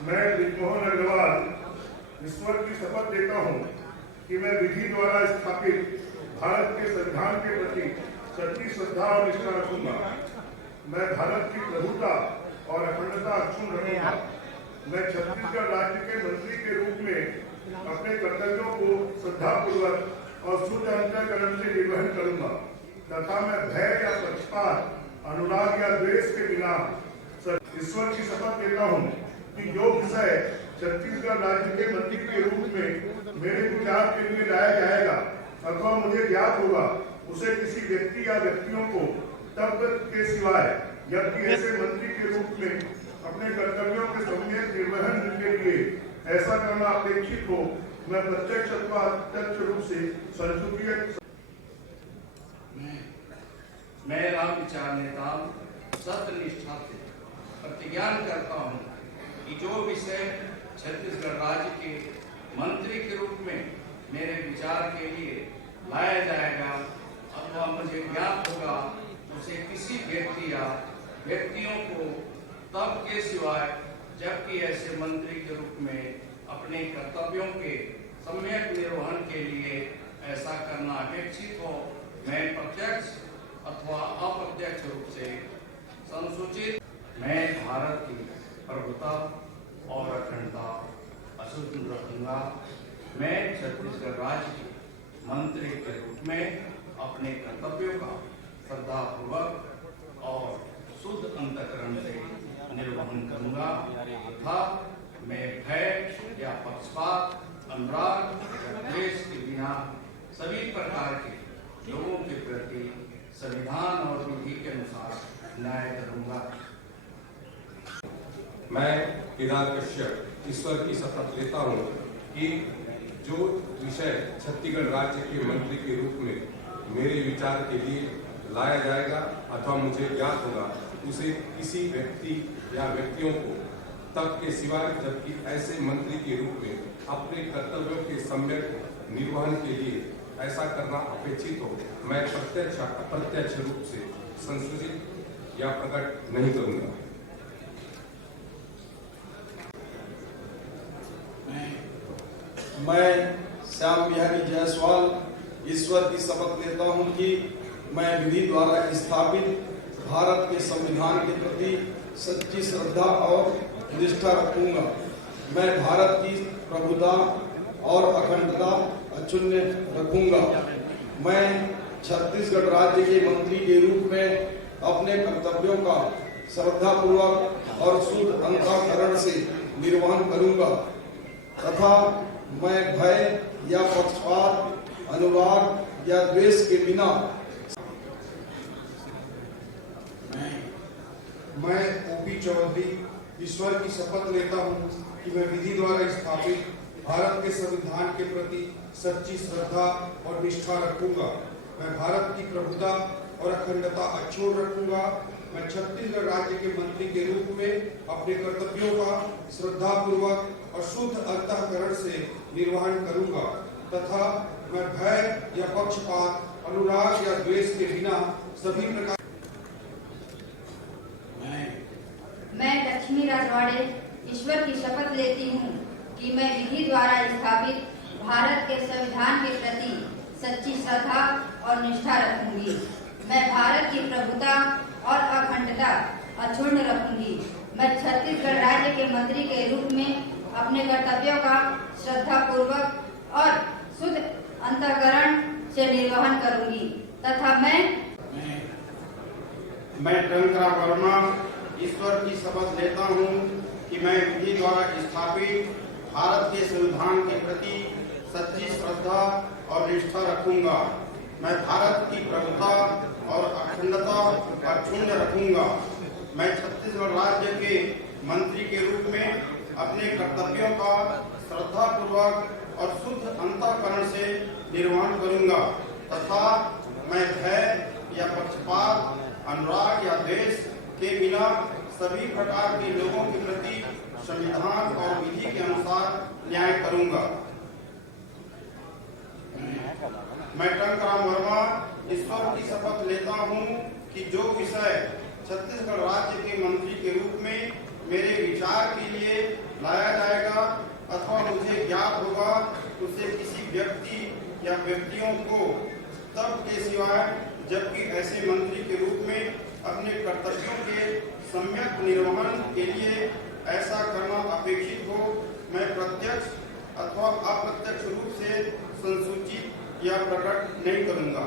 मैं ब्रिजमोहन अग्रवाल ईश्वर की शपथ लेता हूँ कि मैं विधि द्वारा स्थापित भारत के संविधान के प्रति सच्ची श्रद्धा और निष्ठा रखूंगा। मैं भारत की प्रभुता और अखंडता अक्षुण्ण रखूंगा। मैं छत्तीसगढ़ राज्य के मंत्री के रूप में अपने कर्तव्यों को श्रद्धापूर्वक और शुद्ध अंतःकरण से निर्वहन करूंगा तथा मैं भय या पक्षपात, अनुराग या द्वेष के बिना ईश्वर की शपथ लेता हूँ कि जो विषय छत्तीसगढ़ राज्य के मंत्री के रूप में मेरे विचार के लिए लाया जाएगा अथवा मुझे ज्ञात होगा उसे किसी व्यक्ति या व्यक्तियों को तब के सिवाय जबकि ऐसे मंत्री के रूप में अपने कर्तव्यों के सम्यक निर्वहन के लिए ऐसा करना अपेक्षित हो, मैं प्रत्यक्ष अथवा अप्रत्यक्ष रूप से संसदीय मैं राम विचार नेता सत्य निष्ठा से प्रतिज्ञान करता हूँ कि जो विषय छत्तीसगढ़ राज्य के मंत्री के रूप में मेरे विचार के लिए लाया जाएगा अथवा मुझे ज्ञात होगा उसे किसी व्यक्ति या व्यक्तियों को तब के सिवाय जबकि ऐसे मंत्री के रूप में अपने कर्तव्यों के सम्यक निर्वहन के लिए ऐसा करना अपेक्षित हो, मैं प्रत्यक्ष अथवा अप्रत्यक्ष रूप से संसूचित मैं भारत की प्रभुता और अखंडता अक्षुण्ण रखूंगा। मैं छत्तीसगढ़ राज्य के मंत्री के रूप में अपने कर्तव्यों का श्रद्धापूर्वक और शुद्ध अंतःकरण से निर्वहन करूंगा तथा मैं भय या पक्षपात, अनुराग या द्वेष के बिना सभी प्रकार के लोगों के प्रति संविधान और विधि के अनुसार न्याय करूंगा। मैं केदार कश्यप ईश्वर की शपथ लेता हूँ कि जो विषय छत्तीसगढ़ राज्य के मंत्री के रूप में मेरे विचार के लिए लाया जाएगा अथवा मुझे ज्ञात होगा उसे किसी व्यक्ति या व्यक्तियों को तब के सिवाय जबकि ऐसे मंत्री के रूप में अपने कर्तव्यों के सम्यक निर्वहन के लिए ऐसा करना अपेक्षित हो, मैं प्रत्यक्ष अप्रत्यक्ष रूप से संसूचित या प्रकट नहीं करूंगा। मैं श्याम बिहारी जायसवाल ईश्वर की शपथ लेता हूं कि मैं विधि द्वारा स्थापित भारत के संविधान के प्रति सच्ची श्रद्धा और निष्ठा रखूंगा। मैं भारत की प्रभुता और अखंडता अक्षुण्ण रखूंगा। मैं छत्तीसगढ़ राज्य के मंत्री के रूप में अपने कर्तव्यों का श्रद्धापूर्वक और शुद्ध अंतःकरण से निर्वहन करूंगा तथा मैं भय या पक्षपात, अनुराग या द्वेष के बिना मैं ओपी चौधरी ईश्वर की शपथ लेता हूं कि मैं विधि द्वारा स्थापित भारत के संविधान के प्रति सच्ची श्रद्धा और निष्ठा रखूंगा। मैं भारत की प्रभुता और अखंडता अक्षुण्ण रखूंगा। मैं छत्तीसगढ़ राज्य के मंत्री के रूप में अपने कर्तव्यों का श्रद्धापूर्वक और शुद्ध अंतःकरण से निर्वहन करूंगा तथा मैं भय या पक्षपात, अनुराग या द्वेष के बिना सभी प्रकार मैं लक्ष्मी राजवाड़े ईश्वर की शपथ लेती हूँ कि मैं विधि द्वारा स्थापित भारत के संविधान के प्रति सच्ची श्रद्धा और निष्ठा रखूंगी। मैं भारत की प्रभुता और अखंडता अक्षुण्ण रखूंगी। मैं छत्तीसगढ़ राज्य के मंत्री के रूप में अपने कर्तव्यों का श्रद्धापूर्वक और शुद्ध अंतःकरण से निर्वहन करूंगी तथा मैं टंकराम वर्मा ईश्वर की शपथ लेता हूं कि मैं विधि द्वारा स्थापित भारत के संविधान के प्रति सच्ची श्रद्धा और निष्ठा रखूंगा। मैं भारत की प्रभुता और अखंडता अक्षुण्ण रखूंगा। मैं छत्तीसगढ़ राज्य के मंत्री के रूप में अपने कर्तव्यों का श्रद्धापूर्वक और शुद्ध अंतःकरण से निर्वहन करूंगा तथा मैं भय या पक्षपात, अनुराग या द्वेष के बिना सभी प्रकार के लोगों के प्रति संविधान और विधि के अनुसार न्याय करूंगा। मैं टंकराम वर्मा ईश्वर की शपथ लेता हूं कि जो विषय छत्तीसगढ़ राज्य के मंत्री के रूप में मेरे विचार के लिए लाया ज्ञात होगा उसे किसी व्यक्ति या व्यक्तियों को तब के सिवाय जबकि ऐसे मंत्री के रूप में अपने कर्तव्यों के सम्यक निर्वहन के लिए ऐसा करना अपेक्षित हो मैं प्रत्यक्ष अथवा अप्रत्यक्ष रूप से संसूचित या प्रकट नहीं करूंगा।